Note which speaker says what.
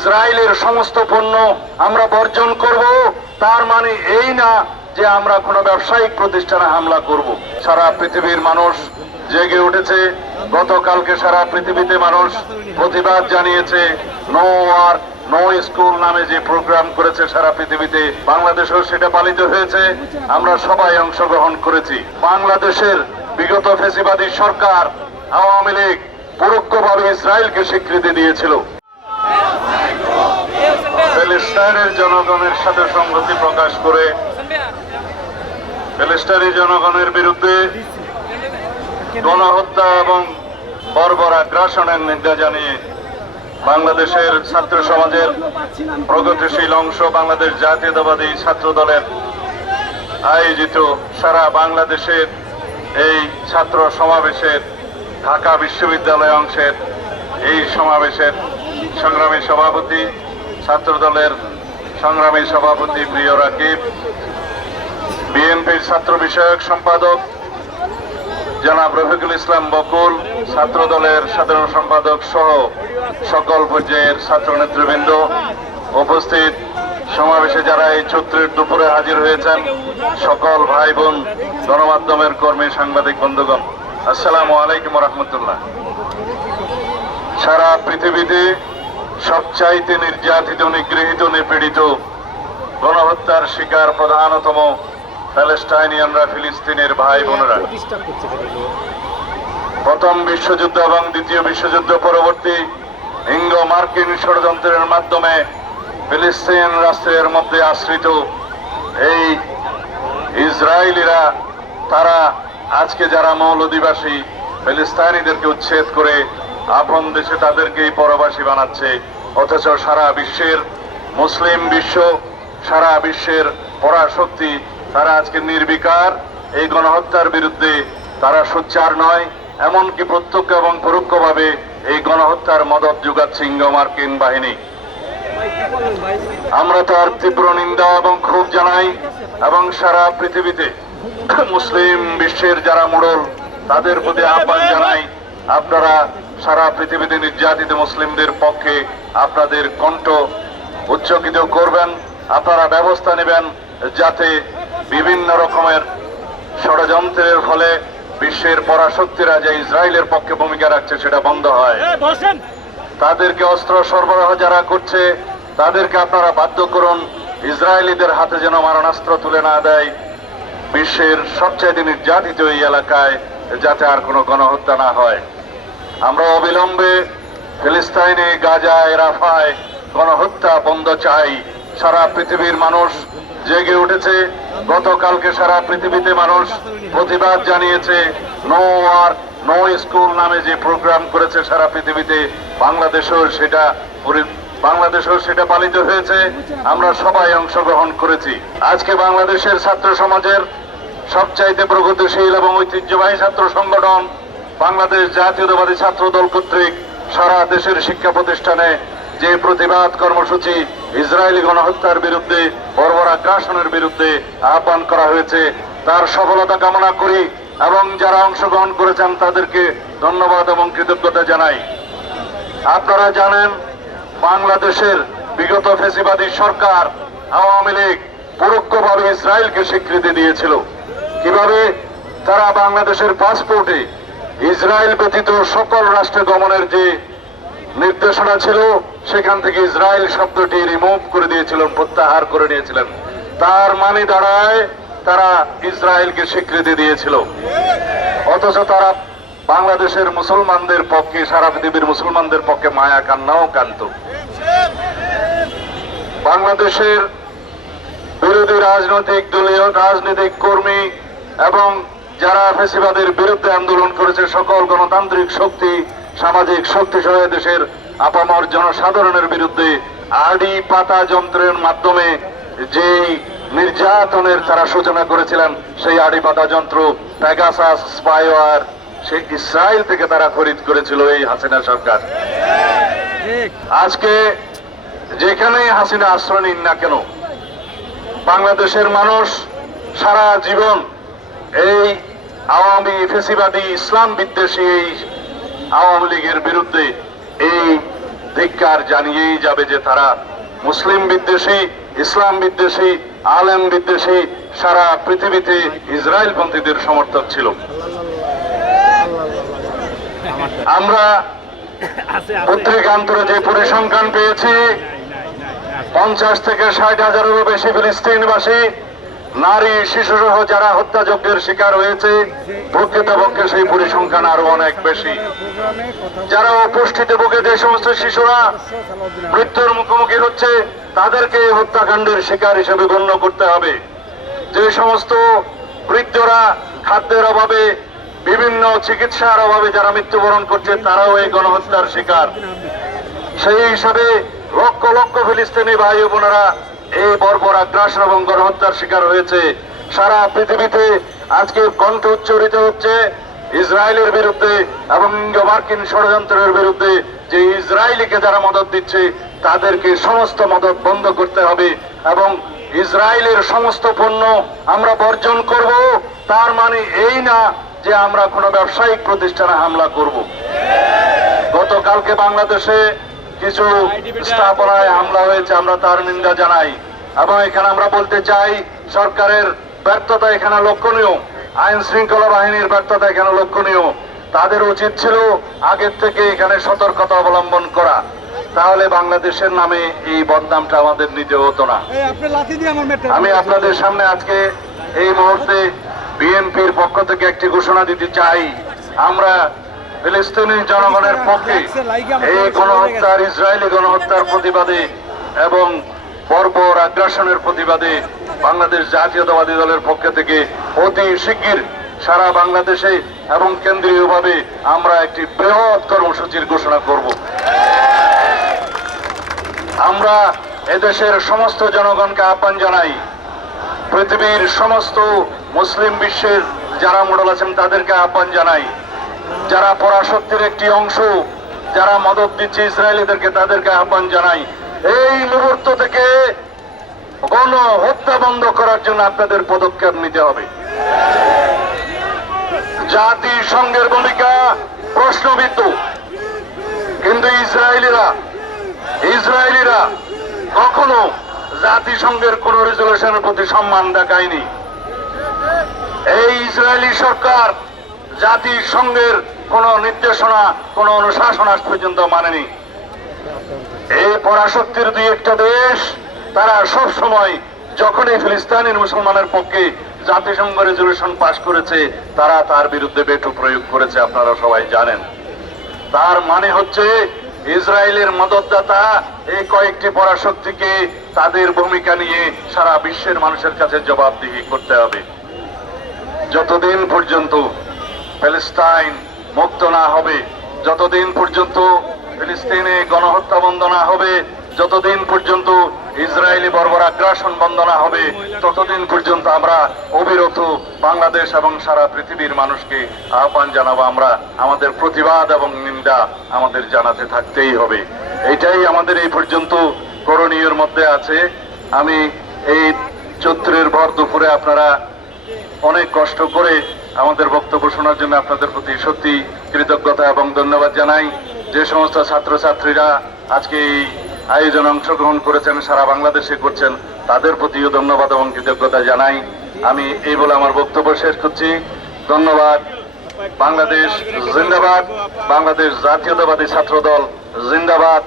Speaker 1: ইসরায়েলের সমস্ত পণ্য আমরা বর্জন করব, তার মানে এই না যে আমরা কোনো ব্যবসায়িক প্রতিষ্ঠানে হামলা করব। সারা পৃথিবীর মানুষ জেগে উঠেছে। গতকালকে সারা পৃথিবীতে মানুষ প্রতিবাদ জানিয়েছে নো ওয়ার নো স্কুল নামে যে প্রোগ্রাম করেছে সারা পৃথিবীতে। বাংলাদেশেও সেটা পালিত হয়েছে। আমরা সবাই অংশগ্রহণ করেছি। বাংলাদেশের বিগত ফেসিবাদী সরকার আওয়ামী লীগ পরোক্ষভাবে ইসরায়েলকে স্বীকৃতি দিয়েছিল। প্যালেস্টাইনের জনগণের সাথে সংহতি প্রকাশ করে প্যালেস্টাইনি জনগণের বিরুদ্ধে গণহত্যা এবং বর্বর আগ্রাসনের নিন্দা জানিয়ে বাংলাদেশের ছাত্র সমাজের প্রগতিশীল অংশ বাংলাদেশ জাতীয়তাবাদী ছাত্র দলের আয়োজিত সারা বাংলাদেশের এই ছাত্র সমাবেশের ঢাকা বিশ্ববিদ্যালয় অংশের এই সমাবেশের সংগ্রামী সভাপতি ছাত্র দলের সংগ্রামী সভাপতি প্রিয় রাকিব, বিএনপির ছাত্র বিষয়ক সম্পাদক জনাব রফিকুল ইসলাম বকুল ছাত্র দলের সাধারণ সম্পাদক সহ সকল পর্যায়ের ছাত্র নেতৃবৃন্দ উপস্থিত। সমাবেশে যারা এই চৈত্রের দুপুরে হাজির হয়েছেন, সকল ভাই বোন গণমাধ্যমের কর্মী, সাংবাদিক, বন্ধুগণ, আসসালামু আলাইকুম রহমতুল্লাহ। সারা পৃথিবীতে সবচাইতে নির্যাতিত, নিগৃহীত, নিপীড়িত, গণহত্যার শিকার প্রধানতম প্যালেস্টাইনিয়ানরা ফিলিস্তিনের ভাই বোনেরা প্রথম বিশ্বযুদ্ধ এবং দ্বিতীয় বিশ্বযুদ্ধ পরবর্তী ইঙ্গ মার্কিন ষড়যন্ত্রের মাধ্যমে ফিলিস্তিন রাষ্ট্রের মধ্যে আশ্রিত এই ইসরায়েলিরা, তারা আজকে যারা মৌল অধিবাসী ফিলিস্তানিদেরকে উচ্ছেদ করে আপন দেশে তাদেরকেই পরবাসী বানাচ্ছে, অথচ সারা বিশ্বের মুসলিম বিশ্ব, সারা বিশ্বের পরাশক্তি, তারা আজকে নির্বিকার এই গণহত্যার বিরুদ্ধে তারা সোচ্চার নয়, এমনকি প্রত্যক্ষ এবং পরোক্ষভাবে এই গণহত্যার মদত যোগাচ্ছে ইঙ্গ মার্কিন বাহিনী। আমরা তার তীব্র নিন্দা এবং ক্ষোভ জানাই, এবং সারা পৃথিবীতে মুসলিম বিশ্বের যারা মোড়ল, তাদের প্রতি আহ্বান জানাই, আপনারা সারা পৃথিবীতে নির্যাতিত মুসলিমদের পক্ষে আপনাদের কণ্ঠ উচ্চকিত করবেন আপনারা ব্যবস্থা নেবেন যাতে বিভিন্ন রকমের ষড়যন্ত্রের ফলে বিশ্বের পরাশক্তিরা যে ইসরায়েলের পক্ষে ভূমিকা রাখছে সেটা বন্ধ হয়। তাদেরকে অস্ত্র সরবরাহ যারা করছে তাদেরকে আপনারা বাধ্য করুন ইসরায়েলিদের হাতে যেন মারণাস্ত্র তুলে না দেয়। বিশ্বের সবচেয়ে নির্যাতিত এই এলাকায় যাতে আর কোনো গণহত্যা না হয়। আমরা অবিলম্বে ফিলিস্তাইনে, গাজায়, রাফায় গণহত্যা বন্ধ চাই। সারা পৃথিবীর মানুষ জেগে উঠেছে। গতকালকে সারা পৃথিবীতে মানুষ প্রতিবাদ জানিয়েছে। নো ওয়ার নো স্কুল নামে যে প্রোগ্রাম করেছে সারা পৃথিবীতে, বাংলাদেশেও সেটা বাংলাদেশেও সেটা পালিত হয়েছে। আমরা সবাই অংশগ্রহণ করেছি। আজকে বাংলাদেশের ছাত্র সমাজের সবচাইতে প্রগতিশীল এবং ঐতিহ্যবাহী ছাত্র সংগঠন বাংলাদেশ জাতীয়তাবাদী ছাত্র দল কর্তৃক সারা দেশের শিক্ষা প্রতিষ্ঠানে যে প্রতিবাদ কর্মসূচি ইসরায়েলি গণহত্যার বিরুদ্ধে, বর্বর আগ্রাসনের বিরুদ্ধে আহ্বান করা হয়েছে, তার সফলতা কামনা করি এবং যারা অংশগ্রহণ করেছেন তাদেরকে ধন্যবাদ এবং কৃতজ্ঞতা জানাই। আপনারা জানেন, বাংলাদেশের বিগত ফেসিবাদী সরকার আওয়ামী লীগ পরোক্ষভাবে ইসরায়েলকে স্বীকৃতি দিয়েছিল। কীভাবে? তারা বাংলাদেশের পাসপোর্টে ইসরায়েল ব্যতীত সকল রাষ্ট্রে গমনের যে নির্দেশনা ছিল, সেখান থেকে ইসরায়েল শব্দটি রিমুভ করে দিয়েছিলেন প্রত্যাহার করে নিয়েছিলেন। তার মানে দাঁড়ায় তারা ইসরায়েলকে স্বীকৃতি দিয়েছিল। অথচ তারা বাংলাদেশের মুসলমানদের পক্ষে, সারা পৃথিবীর মুসলমানদের পক্ষে মায়া কান্নাও কান্ত। বাংলাদেশের বিরোধী রাজনৈতিক দলীয়, রাজনৈতিক কর্মী এবং যারা ফেসিবাদের বিরুদ্ধে আন্দোলন করেছে সকল গণতান্ত্রিক শক্তি, সামাজিক শক্তি সহ দেশের আপামর জনসাধারণের বিরুদ্ধে আড়ি পাতা যন্ত্রের মাধ্যমে যেই নির্যাতনের তারা সূচনা করেছিলেন, সেই আড়ি পাতা যন্ত্র প্যাগাসাস স্পাইওয়ার সেই ইসরায়েল থেকে তারা খরিদ করেছিল এই হাসিনা সরকার। আজকে যেখানেই হাসিনা আশ্রয় নিন না কেন, বাংলাদেশের মানুষ সারা জীবন এই আওয়ামী ফেসিবাদী ইসলাম বিদ্বেষী এই আওয়ামী লীগের বিরুদ্ধে এই ধিক্কার জানিয়েই যাবে যে তারা মুসলিম বিদ্বেষী, ইসলাম বিদ্বেষী, আলেম বিদ্বেষী, সারা পৃথিবীতে ইসরায়েল পন্থীদের সমর্থক ছিল। আমরা পত্রিকান্তরে যে পরিসংখ্যান পেয়েছি। পঞ্চাশ থেকে ষাট হাজারেরও বেশি ফিলিস্তিনবাসী নারী শিশু সহ যারা হত্যাযজ্ঞের শিকার হয়েছে, প্রকৃতপক্ষে সেই পরিসংখ্যান আরও অনেক বেশি। যারা অপুষ্টিতে ভুগে যে সমস্ত শিশুরা মৃত্যুর মুখোমুখি হচ্ছে, তাদেরকে হত্যাকাণ্ডের শিকার হিসেবে গণ্য করতে হবে। যে সমস্ত বৃদ্ধরা খাদ্যের অভাবে, বিভিন্ন চিকিৎসার অভাবে যারা মৃত্যুবরণ করছে, তারাও এই গণহত্যার শিকার। সেই হিসাবে লক্ষ লক্ষ ফিলিস্তিনি ভাই বোনেরা এই বর্বর আগ্রাসন এবং গণহত্যার শিকার হয়েছে। সারা পৃথিবীতে আজকে কণ্ঠ উচ্চারিত হচ্ছে ইসরায়েলের বিরুদ্ধে এবং ইঙ্গো মার্কিন ষড়যন্ত্রের বিরুদ্ধে যে ইসরায়েলিকে যারা মদত দিচ্ছে, তাদেরকে সমস্ত মদত বন্ধ করতে হবে এবং ইসরায়েলের সমস্ত পণ্য আমরা বর্জন করব। তার মানে এই না যে আমরা কোনো ব্যবসায়িক প্রতিষ্ঠানে হামলা করব। গতকালকে বাংলাদেশে কিছু স্থাপনায় হামলা হয়েছে আমরা তার নিন্দা জানাই। এবং এখানে আমরা বলতে চাই সরকারের ব্যর্থতা এখানে লক্ষণীয়। আইন শৃঙ্খলা বাহিনীর ব্যর্থতা এখানে লক্ষণীয়। তাদের উচিত ছিল আগের থেকে এখানে সতর্কতা অবলম্বন করা। তাহলে বাংলাদেশের নামে এই বদনামটা আমাদের নিতে হতো না। আমি আপনাদের সামনে আজকে এই মুহূর্তে বিএনপির পক্ষ থেকে একটি ঘোষণা দিতে চাই। আমরা ফিলিস্তিনি জনগণের পক্ষে এই গণহত্যার, ইসরায়েলি গণহত্যার প্রতিবাদে এবং বর্বর আগ্রাসনের প্রতিবাদে বাংলাদেশ জাতীয়তাবাদী দলের পক্ষ থেকে অতি শিগগির সারা বাংলাদেশে এবং কেন্দ্রীয়ভাবে আমরা একটি বৃহৎ কর্মসূচির ঘোষণা করব। আমরা এদেশের সমস্ত জনগণকে আহ্বান জানাই, পৃথিবীর সমস্ত মুসলিম বিশ্বের যারা মডেল আছেন তাদেরকে আহ্বান জানাই। যারা পরাশক্তির একটি অংশ, যারা মদত দিচ্ছে ইসরায়েলিদেরকে, তাদেরকে আহ্বান জানাই। এই মুহূর্ত থেকে গণ হত্যা বন্ধ করার জন্য আপনাদের পদক্ষেপ নিতে হবে। জাতিসংঘের ভূমিকা প্রশ্নবিদ্ধ। কিন্তু ইসরায়েলিরা ইসরায়েলিরা কখনো জাতিসংঘের কোন রেজলিউশনের প্রতি সম্মান দেখায়নি। এই ইসরায়েলি সরকার জাতিসংঘের কোন নির্দেশনা, কোন অনুশাসন আজ পর্যন্ত মানেনি। এই পরাশক্তির দুই একটা দেশ, তারা সব সময় যখনই ফিলিস্তানি মুসলমানের পক্ষে জাতিসংঘ রেজলিউশন পাশ করেছে, তারা তার বিরুদ্ধে বেটু প্রয়োগ করেছে, আপনারা সবাই জানেন। তার মানে হচ্ছে, ইসরায়েলের মদতদাতা এই কয়েকটি পরাশক্তিকে তাদের ভূমিকা নিয়ে সারা বিশ্বের মানুষের কাছে জবাবদিহি করতে হবে। যতদিন পর্যন্ত প্যালেস্টাইন মুক্ত না হবে। যতদিন পর্যন্ত ফিলিস্তিনে গণহত্যা বন্ধ না হবে, যতদিন পর্যন্ত ইসরায়েলি বর্বর আগ্রাসন বন্ধ না হবে, ততদিন পর্যন্ত আমরা অবিরত বাংলাদেশ এবং সারা পৃথিবীর মানুষকে আহ্বান জানাব, আমরা আমাদের প্রতিবাদ এবং নিন্দা আমাদের জানাতে থাকতেই হবে। এটাই আমাদের এই পর্যন্ত করণীয়র মধ্যে আছে। আমি এই চৈত্রের ভর দুপুরে আপনারা অনেক কষ্ট করে আমাদের বক্তব্য শোনার জন্য আপনাদের প্রতি সত্যি কৃতজ্ঞতা এবং ধন্যবাদ জানাই। যে সমস্ত ছাত্রছাত্রীরা আজকে এই আয়োজনে অংশগ্রহণ করেছেন, সারা বাংলাদেশে করছেন, তাদের প্রতিও ধন্যবাদ এবং কৃতজ্ঞতা জানাই। আমি এই বলে আমার বক্তব্য শেষ করছি। ধন্যবাদ। বাংলাদেশ জিন্দাবাদ। বাংলাদেশ জাতীয়তাবাদী ছাত্র দল জিন্দাবাদ।